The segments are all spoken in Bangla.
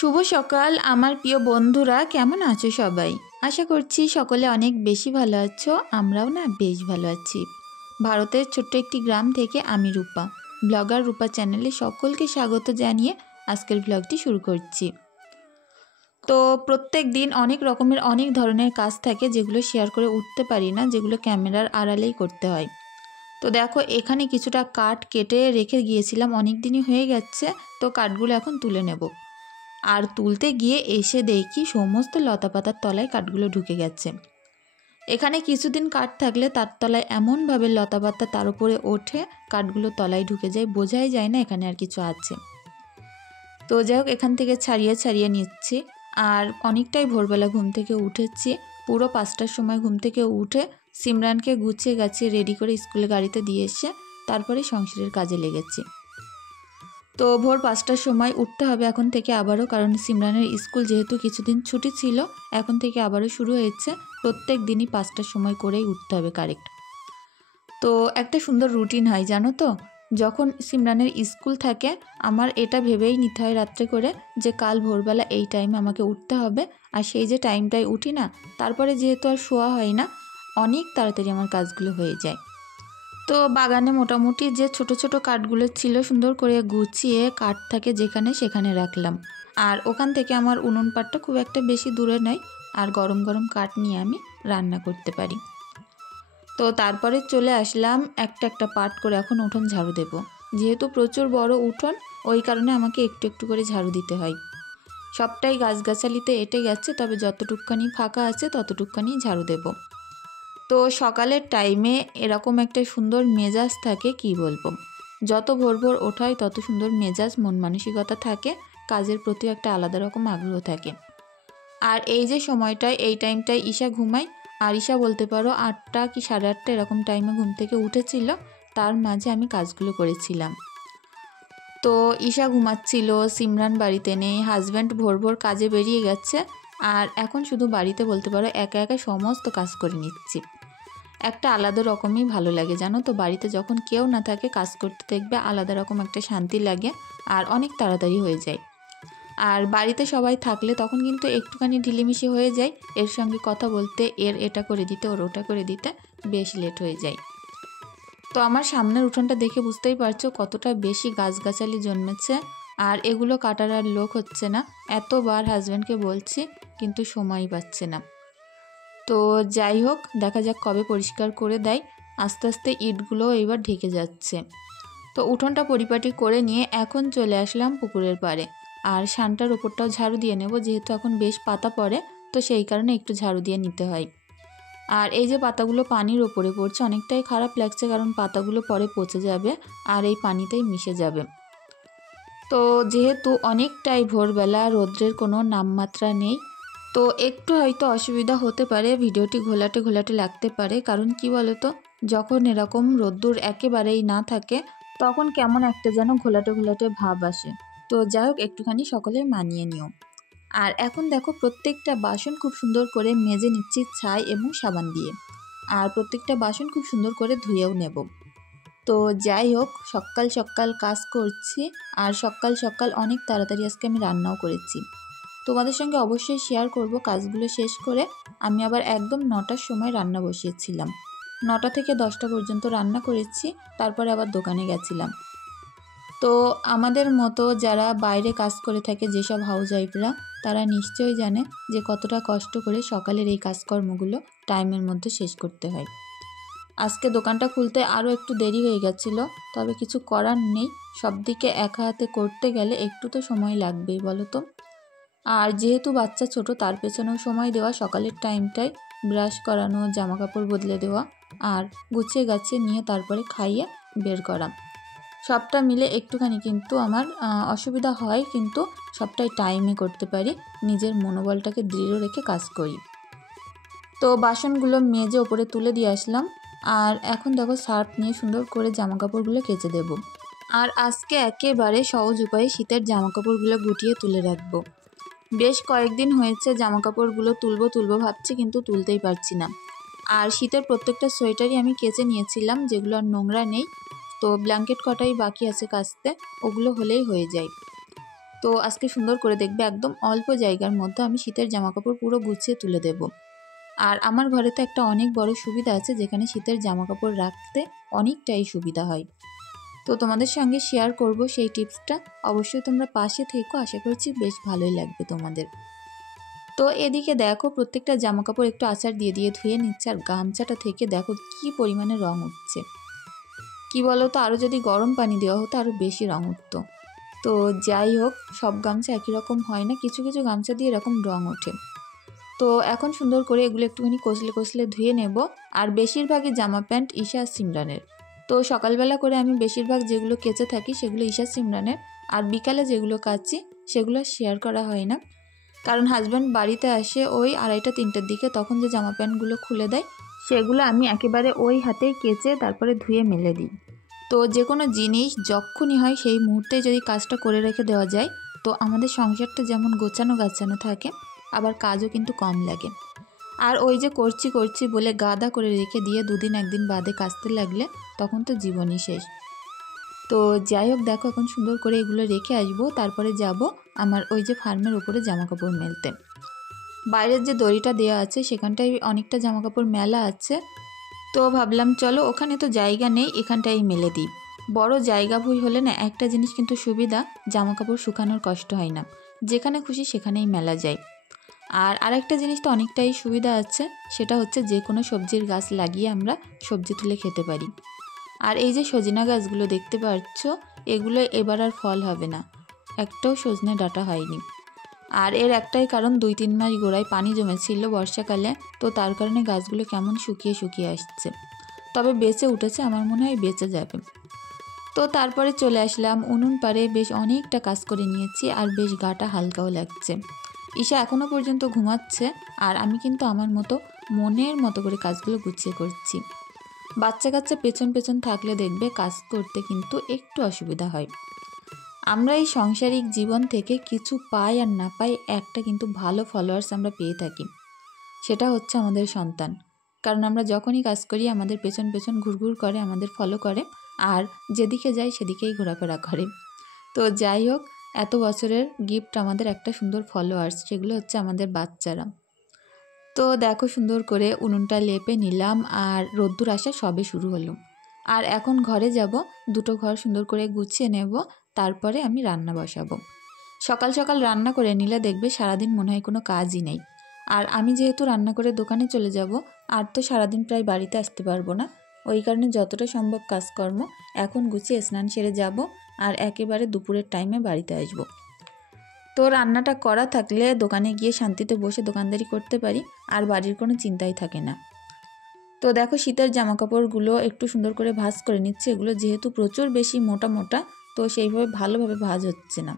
শুভ সকাল আমার প্রিয় বন্ধুরা, কেমন আছো সবাই? আশা করছি সকলে অনেক বেশি ভালো আছো। আমরাও না বেশ ভালো আছি। ভারতের ছোট্ট একটি গ্রাম থেকে আমি রূপা, ব্লগার রূপা চ্যানেলে সকলকে স্বাগত জানিয়ে আজকের ব্লগটি শুরু করছি। তো প্রত্যেক দিন অনেক ধরনের কাজ থাকে যেগুলো শেয়ার করে উঠতে পারি না, যেগুলো ক্যামেরার আড়ালেই করতে হয়। তো দেখো, এখানে কিছুটা কাঠ কেটে রেখে গিয়েছিলাম, অনেক দিনই হয়ে গেছে। তো কাঠগুলো এখন তুলে নেব। আর তুলতে গিয়ে এসে দেখি সমস্ত লতাপাতার তলায় কাঠগুলো ঢুকে গেছে। এখানে কিছুদিন কাঠ থাকলে তার তলায় এমনভাবে লতাপাতা তার উপরে ওঠে, কাঠগুলো তলায় ঢুকে যায়, বোঝাই যায় না এখানে আর কিছু আছে। তো যাই হোক, এখান থেকে ছাড়িয়ে নিচ্ছি। আর অনেকটাই ভোরবেলা ঘুম থেকে উঠেছি, পুরো 5টার সময় ঘুম থেকে উঠে সিমরানকে গুছিয়ে গাছিয়ে রেডি করে স্কুলে গাড়িতে দিয়ে এসে তারপরে সংসারের কাজে লেগেছি। তো ভোর 5টার সময় উঠতে হবে এখন থেকে আবারও, কারণ সিমরানের স্কুল যেহেতু কিছুদিন ছুটি ছিল, এখন থেকে আবারও শুরু হয়েছে। প্রত্যেক দিনই 5টার সময় করেই উঠতে হবে কারেক্ট। তো একটা সুন্দর রুটিন হয় জানো তো, যখন সিমরানের স্কুল থাকে আমার এটা ভেবেই নিতে হয় রাত্রে করে যে কাল ভোরবেলা এই টাইমে আমাকে উঠতে হবে। আর সেই যে টাইমটায় উঠি না, তারপরে যেহেতু আর শোয়া হয় না, অনেক তাড়াতাড়ি আমার কাজগুলো হয়ে যায়। তো বাগানে মোটামুটি যে ছোট ছোট কাঠগুলো ছিল সুন্দর করে গুছিয়ে কাঠ থাকে যেখানে সেখানে রাখলাম। আর ওখান থেকে আমার উনুন পাটটা খুব একটা বেশি দূরে নয়, আর গরম গরম কাঠ নিয়ে আমি রান্না করতে পারি। তো তারপরে চলে আসলাম একটা একটা পাট করে এখন উঠোন ঝাড়ু দেব। যেহেতু প্রচুর বড় উঠোন, ওই কারণে আমাকে একটু একটু করে ঝাড়ু দিতে হয়। সবটাই গাছগাছালিতে এঁটে গেছে, তবে যতটুকখানি ফাঁকা আছে ততটুকখানি ঝাড়ু দেব। তো সকালের টাইমে এরকম একটা সুন্দর মেজাজ থাকে, কি বলবো। যত ভোর ভোর ওঠায় তত সুন্দর মেজাজ, মন মানসিকতা থাকে, কাজের প্রতি একটা আলাদা রকম আগ্রহ থাকে। আর এই যে সময়টায়, এই টাইমটায় ঈশা ঘুমায়। আর ঈশা বলতে পারো 8টা কি 8:30 এরকম টাইমে ঘুম থেকে উঠেছিল, তার মাঝে আমি কাজগুলো করেছিলাম। তো ঈশা ঘুমাচ্ছিল, সিমরান বাড়িতে নেই, হাজব্যান্ড ভোর ভোর কাজে বেরিয়ে গেছে। আর এখন শুধু বাড়িতে বলতে পারো একা একা সমস্ত কাজ করে নিচ্ছি। একটা আলাদা রকমই ভালো লাগে জানো তো, বাড়িতে যখন কেউ না থাকে কাজ করতে দেখবে আলাদা রকম একটা শান্তি লাগে, আর অনেক তাড়াতাড়ি হয়ে যায়। আর বাড়িতে সবাই থাকলে তখন কিন্তু একটুখানি ঢিলেমিশি হয়ে যায়, এর সঙ্গে কথা বলতে, এর এটা করে দিতে ওর ওটা করে দিতে বেশ লেট হয়ে যায়। তো আমার সামনের উঠোনটা দেখে বুঝতেই পারছো কতটা বেশি গাছগাছালি জন্মেছে, আর এগুলো কাটার আর লোক হচ্ছে না। এতবার হাজব্যান্ডকে বলছি কিন্তু সময়ই পাচ্ছে না। তো যাই হোক, দেখা যাক কবে পরিষ্কার করে দেয়। আস্তে আস্তে ইটগুলো এবার ঢেকে যাচ্ছে। তো উঠোনটা পরিপাটি করে নিয়ে এখন চলে আসলাম পুকুরের পাড়ে। আর শানটার ওপরটাও ঝাড়ু দিয়ে নেব, যেহেতু এখন বেশ পাতা পড়ে, তো সেই কারণে একটু ঝাড়ু দিয়ে নিতে হয়। আর এই যে পাতাগুলো পানির ওপরে পড়ছে, অনেকটাই খারাপ লাগছে, কারণ পাতাগুলো পরে পচে যাবে আর এই পানিতেই মিশে যাবে। তো যেহেতু অনেকটাই ভোরবেলা, রৌদ্রের কোনো নামমাত্রা নেই, তো একটু হয়তো অসুবিধা হতে পারে, ভিডিওটি ঘোলাটে লাগতে পারে। কারণ কি বলো তো, যখন এরকম রোদ্দুর একেবারেই না থাকে তখন কেমন একটা যেন ঘোলাটে ভাব আসে। তো যাই হোক, একটুখানি সকলে মানিয়ে নিও। আর এখন দেখো, প্রত্যেকটা বাসন খুব সুন্দর করে মেজে নিচ্ছি ছাই এবং সাবান দিয়ে। আর প্রত্যেকটা বাসন খুব সুন্দর করে ধুয়েও নেব। তো যাই হোক, সকাল সকাল কাজ করছি, আর সকাল সকাল অনেক তাড়াতাড়ি আজকে আমি রান্নাও করেছি। তোমাদের সঙ্গে অবশ্যই শেয়ার করব। কাজগুলো শেষ করে আমি আবার একদম 9টার সময় রান্না বসিয়েছিলাম। 9টা থেকে 10টা পর্যন্ত রান্না করেছি, তারপরে আবার দোকানে গেছিলাম। তো আমাদের মতো যারা বাইরে কাজ করে থাকে, যেসব হাউসওয়াইফরা, তারা নিশ্চয়ই জানে যে কতটা কষ্ট করে সকালের এই কাজকর্মগুলো টাইমের মধ্যে শেষ করতে হয়। আজকে দোকানটা খুলতে আরও একটু দেরি হয়ে গেছিলো, তবে কিছু করার নেই, সব দিকে একা হাতে করতে গেলে একটু তো সময় লাগবেই বলো তো। আর যেহেতু বাচ্চা ছোট, তার পেছনেও সময় দেওয়া, সকালের টাইমটায় ব্রাশ করানো, জামা কাপড় বদলে দেওয়া, আর গুছিয়ে গাছিয়ে নিয়ে তারপরে খাইয়ে বের করা, সবটা মিলে একটুখানি কিন্তু আমার অসুবিধা হয়, কিন্তু সবটাই টাইমে করতে পারি, নিজের মনোবলটাকে দৃঢ় রেখে কাজ করি। তো বাসনগুলো মেজে ওপরে তুলে দিয়ে আসলাম। আর এখন দেখো, সার্ফ নিয়ে সুন্দর করে জামা কাপড়গুলো কেচে দেব। আর আজকে একেবারে সহজ উপায়ে শীতের জামা কাপড়গুলো গুটিয়ে তুলে রাখবো। বেশ কয়েকদিন হয়েছে জামা কাপড়গুলো তুলবো ভাবছি, কিন্তু তুলতেই পারছি না। আর শীতের প্রত্যেকটা সোয়েটারই আমি কেচে নিয়েছিলাম, যেগুলো আর নোংরা নেই। তো ব্ল্যাঙ্কেট কটাই বাকি আছে কাচতে, ওগুলো হলেই হয়ে যায়। তো আজকে সুন্দর করে দেখবে একদম অল্প জায়গার মধ্যে আমি শীতের জামাকাপড় পুরো গুছিয়ে তুলে দেব। আর আমার ঘরে তো একটা অনেক বড় সুবিধা আছে, যেখানে শীতের জামাকাপড় রাখতে অনেকটাই সুবিধা হয়। তো তোমাদের সঙ্গে শেয়ার করব সেই টিপসটা। অবশ্যই তোমরা পাশে থেকো, আশা করছি বেশ ভালোই লাগবে তোমাদের। তো এদিকে দেখো প্রত্যেকটা জামাকাপড় একটু আচার দিয়ে দিয়ে ধুয়ে নিচ্ছে, আর গামছাটা থেকে দেখো কি পরিমাণে রং উঠছে। কি বলো তো, আরও যদি গরম পানি দেওয়া হতো আরও বেশি রং উঠতো। তো যাই হোক, সব গামছা একই রকম হয় না, কিছু কিছু গামছা দিয়ে এরকম রং ওঠে। তো এখন সুন্দর করে এগুলো একটুখানি কষলে কষলে ধুয়ে নেব। আর বেশিরভাগই জামা প্যান্ট ঈশা আর সিমরানের। তো সকালবেলা করে আমি বেশিরভাগ যেগুলো কেচে থাকি সেগুলো ঈশা সিমরানের, আর বিকালে যেগুলো কাচি সেগুলো শেয়ার করা হয় না, কারণ হাজব্যান্ড বাড়িতে আসে ওই 2:30-3টের দিকে, তখন যে জামা প্যান্টগুলো খুলে দেয় সেগুলো আমি একেবারে ওই হাতেই কেচে তারপরে ধুয়ে মেলে দিই। তো যে কোনো জিনিস যখনই হয় সেই মুহূর্তে যদি কাজটা করে রেখে দেওয়া যায়, তো আমাদের সংসারটা যেমন গোছানো গাছানো থাকে, আবার কাজও কিন্তু কম লাগে। আর ওই যে করছি করছি বলে গাদা করে রেখে দিয়ে 2 দিন 1 দিন বাদে কাচতে লাগলে তখন তো জীবনই শেষ। তো যাই হোক, দেখো এখন সুন্দর করে এগুলো রেখে আসবো, তারপরে যাব আমার ওই যে ফার্মের উপরে জামাকাপড় মেলতে। বাইরের যে দড়িটা দেওয়া আছে সেখানটায় অনেকটা জামাকাপড় মেলা আছে। তো ভাবলাম চলো, ওখানে তো জায়গা নেই, এখানটাই মেলে দিই। বড় জায়গা ভুই হলে না একটা জিনিস কিন্তু সুবিধা, জামাকাপড় শুকানোর কষ্ট হয় না, যেখানে খুশি সেখানেই মেলা যায়। আর আরেকটা জিনিস তো অনেকটাই সুবিধা আছে, সেটা হচ্ছে যে কোনো সবজির গাছ লাগিয়ে আমরা সবজি তুলে খেতে পারি। আর এই যে সজনা গাছগুলো দেখতে পাচ্ছ, এগুলো এবার আর ফল হবে না, একটাও সজনে ডাঁটা হয়নি। আর এর একটাই কারণ, 2-3 মাস গোড়ায় পানি জমেছিল বর্ষাকালে, তো তার কারণে গাছগুলো কেমন শুকিয়ে শুকিয়ে আসছে। তবে বেঁচে উঠেছে, আমার মনে হয় বেঁচে যাবে। তো তারপরে চলে আসলাম উনুন পাড়ে, বেশ অনেকটা কাজ করে নিয়েছি আর বেশ গাটা হালকাও লাগছে। ঈশা এখনও পর্যন্ত ঘুমাচ্ছে, আর আমি কিন্তু আমার মতো মনের মতো করে কাজগুলো গুছিয়ে করছি। বাচ্চা কাচ্চা পেছন পেছন থাকলে দেখবে কাজ করতে কিন্তু একটু অসুবিধা হয়। আমরা এই সাংসারিক জীবন থেকে কিছু পাই আর না পাই, একটা কিন্তু ভালো ফলোয়ার্স আমরা পেয়ে থাকি, সেটা হচ্ছে আমাদের সন্তান। কারণ আমরা যখনই কাজ করি আমাদের পেছন পেছন ঘুরঘুর করে, আমাদের ফলো করে, আর যেদিকে যাই সেদিকেই ঘোরাফেরা করে। তো যাই হোক, এত বছরের গিফট আমাদের একটা সুন্দর ফলোয়ার্স, সেগুলো হচ্ছে আমাদের বাচ্চারা। তো দেখো সুন্দর করে উনুনটা লেপে নিলাম, আর রোদ্দুর আসা সবে শুরু হলো। আর এখন ঘরে যাব, দুটো ঘর সুন্দর করে গুছিয়ে নেব, তারপরে আমি রান্না বসাবো। সকাল সকাল রান্না করে নিলে দেখবে সারাদিন মনে হয় কোনো কাজই নেই। আর আমি যেহেতু রান্না করে দোকানে চলে যাব, আর তো সারাদিন প্রায় বাড়িতে আসতে পারবো না, ওই কারণে যতটা সম্ভব কাজকর্ম এখন গুছিয়ে স্নান সেরে যাব, আর একেবারে দুপুরের টাইমে বাড়িতে আসবো। তো রান্নাটা করা থাকলে দোকানে গিয়ে শান্তিতে বসে দোকানদারি করতে পারি, আর বাড়ির কোনো চিন্তাই থাকে না। তো দেখো শীতের জামাকাপড়গুলো একটু সুন্দর করে ভাঁজ করে নিচ্ছে, এগুলো যেহেতু প্রচুর বেশি মোটা মোটা, তো সেইভাবে ভালোভাবে ভাঁজ হচ্ছে না,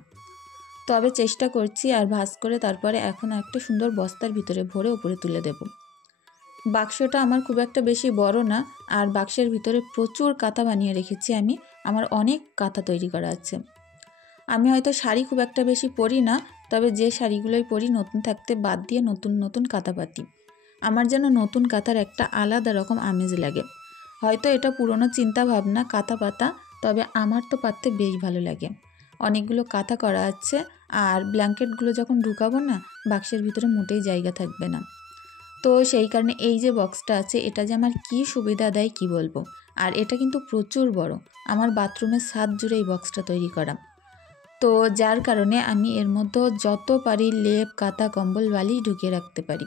তবে চেষ্টা করছি। আর ভাঁজ করে তারপরে এখন একটা সুন্দর বস্তার ভিতরে ভরে উপরে তুলে দেব। বাক্সটা আমার খুব একটা বেশি বড় না, আর বাক্সের ভিতরে প্রচুর কাঁথা বানিয়ে রেখেছি আমি, আমার অনেক কাঁথা তৈরি করা আছে। আমি হয়তো শাড়ি খুব একটা বেশি পরি না, তবে যে শাড়িগুলোই পরি নতুন থাকতে বাদ দিয়ে নতুন নতুন কাঁথা পাতি। আমার যেন নতুন কাঁথার একটা আলাদা রকম আমেজ লাগে। হয়তো এটা পুরনো চিন্তা ভাবনা কাঁথা পাতা, তবে আমার তো পাততে বেশ ভালো লাগে। অনেকগুলো কাঁথা করা আছে, আর ব্ল্যাঙ্কেটগুলো যখন ঢুকাবো না, বাক্সের ভিতরে মোটেই জায়গা থাকবে না। তো সেই কারণে এই যে বক্সটা আছে, এটা যে আমার কী সুবিধা দেয় কি বলবো। আর এটা কিন্তু প্রচুর বড়, আমার বাথরুমের ছাদ জুড়ে এই বক্সটা তৈরি করা। তো যার কারণে আমি এর মধ্যে যত পারি লেপ কাঁথা কম্বল বালিশ ঢুকিয়ে রাখতে পারি।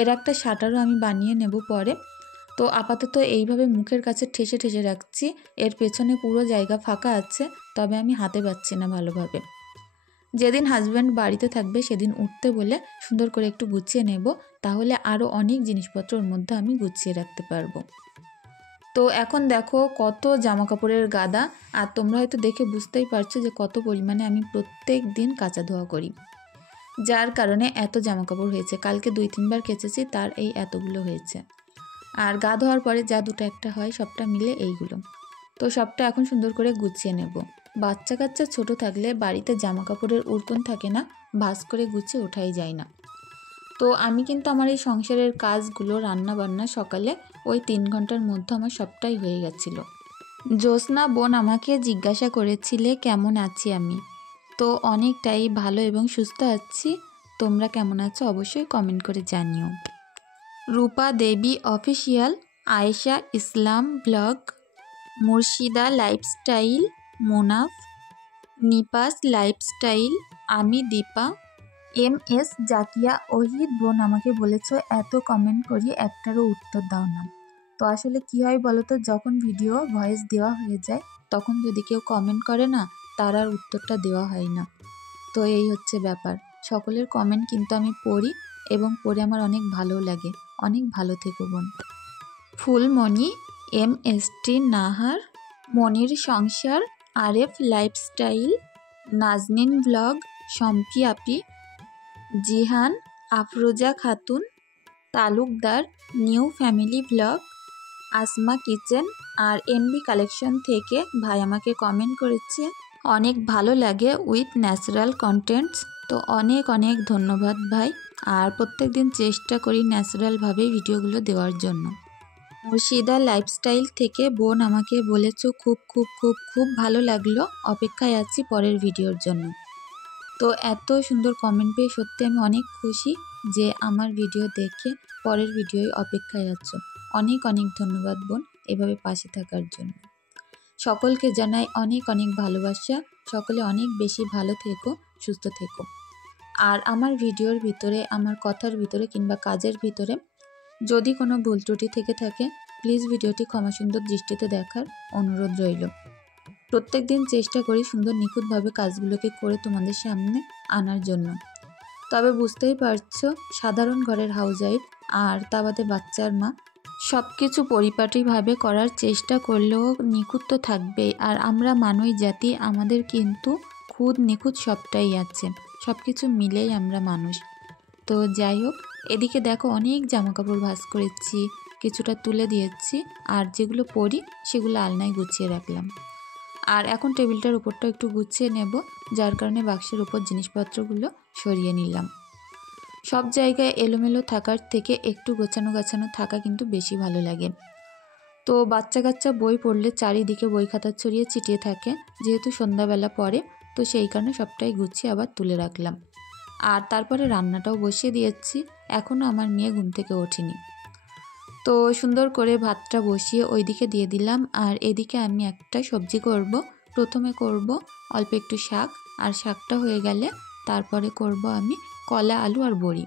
এর একটা শাটারও আমি বানিয়ে নেব পরে। তো আপাতত এইভাবে মুখের কাছে ঠেসে ঠেসে রাখছি, এর পেছনে পুরো জায়গা ফাঁকা আছে, তবে আমি হাতে পাচ্ছি না ভালোভাবে। যেদিন হাজব্যান্ড বাড়িতে থাকবে সেদিন উঠতে বলে সুন্দর করে একটু গুছিয়ে নেব, তাহলে আরও অনেক জিনিসপত্র ওর মধ্যে আমি গুছিয়ে রাখতে পারবো। তো এখন দেখো কত জামা কাপড়ের গাদা, আর তোমরা হয়তো দেখে বুঝতেই পারছো যে কত পরিমাণে আমি প্রত্যেক দিন কাচা ধোয়া করি, যার কারণে এত জামা কাপড় হয়েছে। কালকে 2-3 বার কেচেছি, তার এই এতগুলো হয়েছে। আর গা ধোয়ার পরে যা দুটো একটা হয় সবটা মিলে এইগুলো। তো সবটা এখন সুন্দর করে গুছিয়ে নেব। বাচ্চা কাচ্চা ছোটো থাকলে বাড়িতে জামা কাপড়ের উড়কন থাকে না, ভাঁজ করে গুছিয়ে ওঠাই যায় না। তো আমি কিন্তু আমার এই সংসারের কাজগুলো রান্না বান্না সকালে ওই 3 ঘন্টার মধ্যে আমার সবটাই হয়ে গেছিল। জ্যোৎস্না বোন আমাকে জিজ্ঞাসা করেছিলে কেমন আছি আমি। তো তো অনেকটাই ভালো এবং সুস্থ আছি। তোমরা কেমন আছো অবশ্যই কমেন্ট করে জানিও। রূপা দেবী অফিসিয়াল, আয়েশা ইসলাম ব্লগ, মুর্শিদা লাইফস্টাইল, মুনাফ, নিপাস লাইফস্টাইল, আমি দীপা, MS জাকিয়া ওহিদ বোন আমাকে বলেছো এত কমেন্ট করি একটারও উত্তর দাও না। তো আসলে কি হয় বলো তো, যখন ভিডিও ভয়েস দেওয়া হয়ে যায় তখন যদি কেউ কমেন্ট করে না, তার আর উত্তরটা দেওয়া হয় না। তো এই হচ্ছে ব্যাপার। সকলের কমেন্ট কিন্তু আমি পড়ি এবং পড়ে আমার অনেক ভালো লাগে। অনেক ভালো থেকো বোন। ফুলমণি, MST নাহার, মনির সংসার, RF lifestyle, Nazneen blog, Shampi আপি, Jihan, Afroza Khatun, Talukdar, new family blog, Asma kitchen আর MB কালেকশন থেকে ভাই আমাকে কমেন্ট করেছে অনেক ভালো লাগে উইথ ন্যাচারাল কন্টেন্টস। তো অনেক অনেক ধন্যবাদ ভাই। আর প্রত্যেক দিন চেষ্টা করি ন্যাচারালভাবে ভিডিওগুলো দেওয়ার জন্য। মুর্শিদা লাইফস্টাইল থেকে বোন আমাকে বলেছো খুব খুব খুব খুব ভালো লাগলো, অপেক্ষায় আছি পরের ভিডিওর জন্য। তো এত সুন্দর কমেন্ট পেয়ে সত্যি আমি অনেক খুশি যে আমার ভিডিও দেখে পরের ভিডিওয় অপেক্ষায় আছো। অনেক অনেক ধন্যবাদ বোন এভাবে পাশে থাকার জন্য। সকলকে জানাই অনেক অনেক ভালোবাসা। সকলে অনেক বেশি ভালো থেকো, সুস্থ থেকো। আর আমার ভিডিওর ভিতরে, আমার কথার ভিতরে কিংবা কাজের ভিতরে যদি কোনো ভুল ত্রুটি থেকে থাকে প্লিজ ভিডিওটি ক্ষমা সুন্দর দৃষ্টিতে দেখার অনুরোধ রইল। প্রত্যেক দিন চেষ্টা করি সুন্দর নিখুঁতভাবে কাজগুলোকে করে তোমাদের সামনে আনার জন্য। তবে বুঝতেই পারছো সাধারণ ঘরের হাউসওয়াইফ আর তা বাদে বাচ্চার মা, সব কিছু পরিপাটিভাবে করার চেষ্টা করলেও নিখুঁত তো থাকবেই। আর আমরা মানব জাতি, আমাদের কিন্তু খুদ নিখুঁত সবটাই আছে, সব কিছু মিলেই আমরা মানুষ। তো যাই হোক, এদিকে দেখো অনেক জামাকাপড় ভাঁজ করেছি, কিছুটা তুলে দিয়েছি, আর যেগুলো পরি সেগুলো আলনায় গুছিয়ে রাখলাম। আর এখন টেবিলটার উপরটা একটু গুছিয়ে নেব, যার কারণে বাক্সের উপর জিনিসপত্রগুলো সরিয়ে নিলাম। সব জায়গায় এলোমেলো থাকার থেকে একটু গোছানো গাছানো থাকা কিন্তু বেশি ভালো লাগে। তো বাচ্চা কাচ্চা বই পড়লে চারিদিকে বই খাতা ছড়িয়ে ছিটিয়ে থাকে, যেহেতু সন্ধ্যাবেলা পরে, তো সেই কারণে সবটাই গুছিয়ে আবার তুলে রাখলাম। আর তারপরে রান্নাটাও বসিয়ে দিয়েছি, এখনও আমার মেয়ে ঘুম থেকে ওঠেনি। তো সুন্দর করে ভাতটা বসিয়ে ওইদিকে দিয়ে দিলাম। আর এদিকে আমি একটা সবজি করব। প্রথমে করব অল্প একটু শাক, আর শাকটা হয়ে গেলে তারপরে করব আমি কলা, আলু আর বড়ি।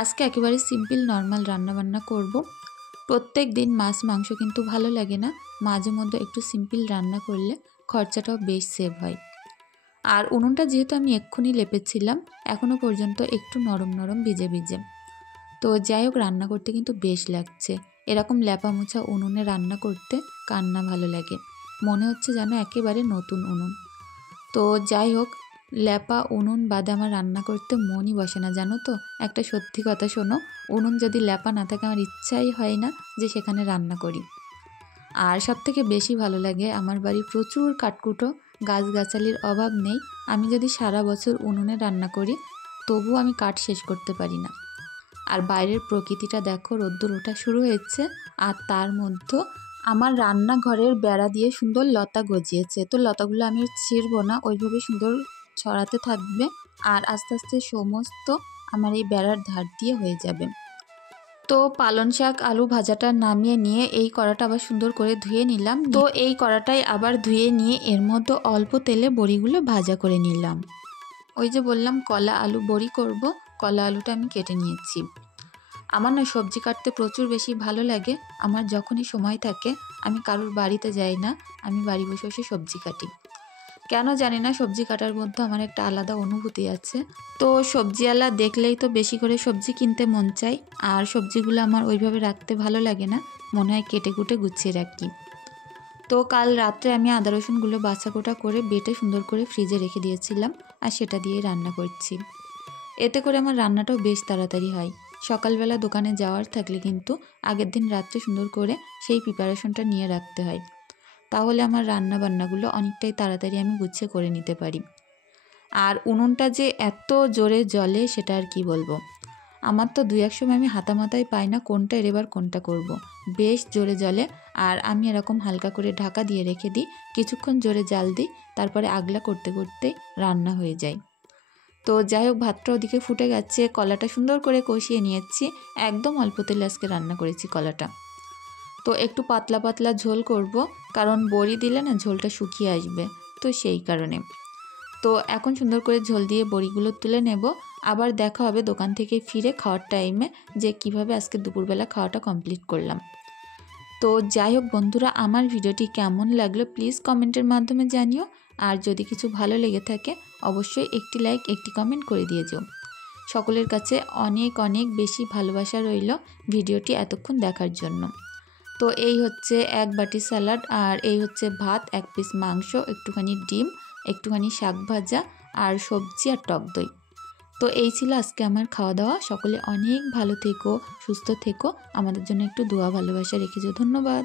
আজকে একেবারে সিম্পল নর্মাল রান্নাবান্না করব। প্রত্যেক দিন মাছ মাংস কিন্তু ভালো লাগে না, মাঝে মধ্যে একটু সিম্পল রান্না করলে খরচাটাও বেশ সেভ হয়। আর উনুনটা যেহেতু আমি এক্ষুনি লেপেছিলাম, এখনও পর্যন্ত একটু নরম নরম ভিজে ভিজে। তো যাই হোক, রান্না করতে কিন্তু বেশ লাগছে। এরকম ল্যাপা মোছা উনুনে রান্না করতে কার না ভালো লাগে, মনে হচ্ছে যেন একেবারে নতুন উনুন। তো যাই হোক, ল্যাপা উনুন বাদে আমার রান্না করতে মনই বসে না, জানো তো। একটা সত্যি কথা শোনো, উনুন যদি ল্যাপা না থাকে আমার ইচ্ছাই হয় না যে সেখানে রান্না করি। আর সবথেকে বেশি ভালো লাগে, আমার বাড়ি প্রচুর কাঠকুটো, গাছগাছালির অভাব নেই। আমি যদি সারা বছর উনুনে রান্না করি তবু আমি কাঠ শেষ করতে পারি না। আর বাইরের প্রকৃতিটা দেখো, রোদ্দুর ওঠা শুরু হয়েছে, আর তার মধ্যে আমার রান্নাঘরের বেড়া দিয়ে সুন্দর লতা গজিয়েছে। তো লতাগুলো আমি ছিঁড়বো না, ওইভাবে সুন্দর ছড়াতে থাকবে, আর আস্তে আস্তে সমস্ত আমার এই বেড়ার ধার দিয়ে হয়ে যাবে। তো পালং শাক আলু ভাজাটা নামিয়ে নিয়ে এই কড়াটা আবার সুন্দর করে ধুয়ে নিলাম। তো এই কড়াটাই আবার ধুয়ে নিয়ে এর মধ্যে অল্প তেলে বড়িগুলো ভাজা করে নিলাম। ওই যে বললাম কলা আলু বড়ি করব, কলা আলুটা আমি কেটে নিয়েছি। আমার না সবজি কাটতে প্রচুর বেশি ভালো লাগে। আমার যখনই সময় থাকে আমি কারোর বাড়িতে যাই না, আমি বাড়ি বসে বসে সবজি কাটি। কেন জানি না, সবজি কাটার মধ্যে আমার একটা আলাদা অনুভূতি আছে। তো সবজিওয়ালা দেখলেই তো বেশি করে সবজি কিনতে মন চাই, আর সবজিগুলো আমার ওইভাবে রাখতে ভালো লাগে না, মনে হয় কেটে কুটে গুছিয়ে রাখি। তো কাল রাত্রে আমি আদা রসুনগুলো বাছাকোটা করে বেটে সুন্দর করে ফ্রিজে রেখে দিয়েছিলাম, আর সেটা দিয়ে রান্না করছি। এতে করে আমার রান্নাটাও বেশ তাড়াতাড়ি হয়। সকালবেলা দোকানে যাওয়ার থাকলে কিন্তু আগের দিন রাত্রে সুন্দর করে সেই প্রিপারেশনটা নিয়ে রাখতে হয়, তাহলে আমার রান্না বান্নাগুলো অনেকটাই তাড়াতাড়ি আমি গুছিয়ে করে নিতে পারি। আর উনুনটা যে এত জোরে জ্বলে সেটা আর কি বলবো। আমার তো 2-1 সময় আমি হাতা মাথায় পাই না কোনটা এবার কোনটা করব। বেশ জোরে জ্বলে, আর আমি এরকম হালকা করে ঢাকা দিয়ে রেখে দিই, কিছুক্ষণ জোরে জাল দিই, তারপরে আগলা করতে করতে রান্না হয়ে যায়। তো যাই হোক, ভাতটা ওদিকে ফুটে গেছে, কলাটা সুন্দর করে কষিয়ে নিয়েছি, একদম অল্প তেলে আজকে রান্না করেছি কলাটা। তো একটু পাতলা পাতলা ঝোল করব, কারণ বড়ি দিলে না ঝোলটা শুকিয়ে আসবে, তো সেই কারণে। তো এখন সুন্দর করে ঝোল দিয়ে বড়িগুলো তুলে নেব। আবার দেখা হবে দোকান থেকে ফিরে খাওয়ার টাইমে, যে কিভাবে আজকে দুপুরবেলা খাওয়াটা কমপ্লিট করলাম। তো যাই হোক বন্ধুরা, আমার ভিডিওটি কেমন লাগলো প্লিজ কমেন্টের মাধ্যমে জানিও। আর যদি কিছু ভালো লেগে থাকে অবশ্যই একটি লাইক, একটি কমেন্ট করে দিয়ে যাও। সকলের কাছে অনেক অনেক বেশি ভালোবাসা রইল ভিডিওটি এতক্ষণ দেখার জন্য। তো এই হচ্ছে 1 বাটি স্যালাড, আর এই হচ্ছে ভাত, 1 পিস মাংস, একটুখানি ডিম, একটুখানি শাক ভাজা, আর সবজি আর টক দই। তো এই ছিল আজকে আমার খাওয়া দাওয়া। সকলে অনেক ভালো থেকো, সুস্থ থেকো, আমাদের জন্য একটু দোয়া ভালোবাসা রেখে যাও। ধন্যবাদ।